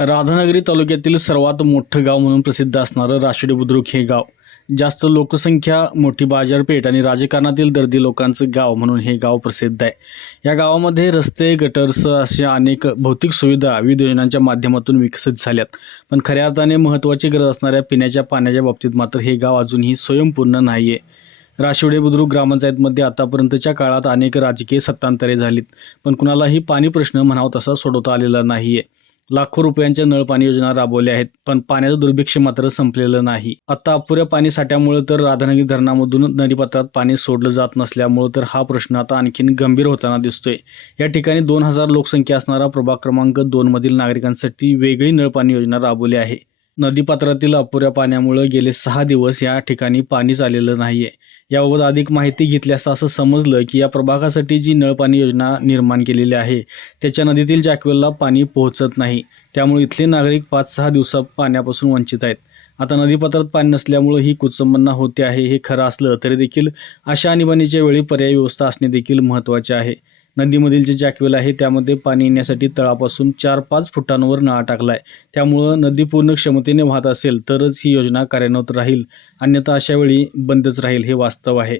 राधानगरी तालुक्यातील सर्वात मोठं गाव म्हणून प्रसिद्ध असणारं राशिवडे बुद्रुक हे गाव, जास्त लोकसंख्या, मोठी बाजारपेठ आणि राजकारणातील दर्दी लोकांचं गाव म्हणून हे गाव प्रसिद्ध आहे. या गावामध्ये रस्ते, गटर्स अशा अनेक भौतिक सुविधा विविध योजनांच्या माध्यमातून विकसित झाल्यात. पण खऱ्या अर्थाने महत्त्वाची गरज असणाऱ्या पिण्याच्या पाण्याच्या बाबतीत मात्र हे गाव अजूनही स्वयंपूर्ण नाही आहे. राशिवडे बुद्रुक ग्रामपंचायतमध्ये आतापर्यंतच्या काळात अनेक राजकीय सत्तांतरे झालीत, पण कुणालाही पाणी प्रश्न म्हणावा तसा सोडवता आलेला नाही आहे. लाखो रुपयांच्या नळपाणी योजना राबवल्या आहेत, पण पाण्याचं दुर्भिक्ष्य मात्र संपलेलं नाही. आता अपुऱ्या पाणी साठ्यामुळे तर राधानगरी धरणामधून नदीपात्रात पाणी सोडलं जात नसल्यामुळे तर हा प्रश्न आता आणखीन गंभीर होताना दिसतोय. या ठिकाणी 2000 लोकसंख्या असणारा प्रभाग क्रमांक 2 मधील नागरिकांसाठी वेगळी नळपाणी योजना राबवली आहे. नदीपात्रातील अपुऱ्या पाण्यामुळे गेले 6 दिवस या ठिकाणी पाणीच आलेलं नाहीये. याबाबत अधिक माहिती घेतल्यास असं समजलं की या प्रभागासाठी जी नळपाणी योजना निर्माण केलेली आहे त्याच्या नदीतील जॅकवेलला पाणी पोहोचत नाही. त्यामुळे इथले नागरिक 5-6 दिवसा पाण्यापासून वंचित आहेत. आता नदीपात्रात पाणी नसल्यामुळे ही कुचंबना होते आहे हे खरं असलं तरी देखील अशा आणीबाणीच्या वेळी पर्यायी व्यवस्था असणे देखील महत्त्वाचे आहे. नदीमधील जे जॅकवेल आहे त्यामध्ये पाणी येण्यासाठी तळापासून 4-5 फुटांवर नळा टाकला आहे. त्यामुळं नदी पूर्ण क्षमतेने वाहत असेल तरच ही योजना कार्यान्वित राहील, अन्यथा अशा वेळी बंदच राहील हे वास्तव आहे.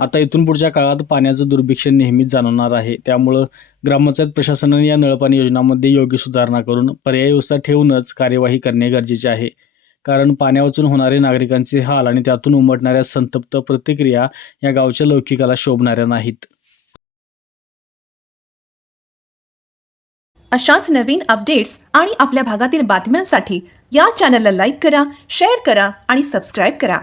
आता इथून पुढच्या काळात पाण्याचं दुर्भिक्ष्य नेहमीच जाणवणार आहे. त्यामुळं ग्रामपंचायत प्रशासनाने या नळपाणी योजनांमध्ये योग्य सुधारणा करून पर्यायी व्यवस्था ठेवूनच कार्यवाही करणे गरजेचे आहे. कारण पाण्यावाचून होणारे नागरिकांचे हाल आणि त्यातून उमटणाऱ्या संतप्त प्रतिक्रिया या गावच्या लौकिकाला शोभणाऱ्या नाहीत. अशाच नवीन अपडेट्स आणि आपल्या भागातील बातम्यांसाठी या चॅनलला लाईक करा, शेअर करा आणि सबस्क्राईब करा.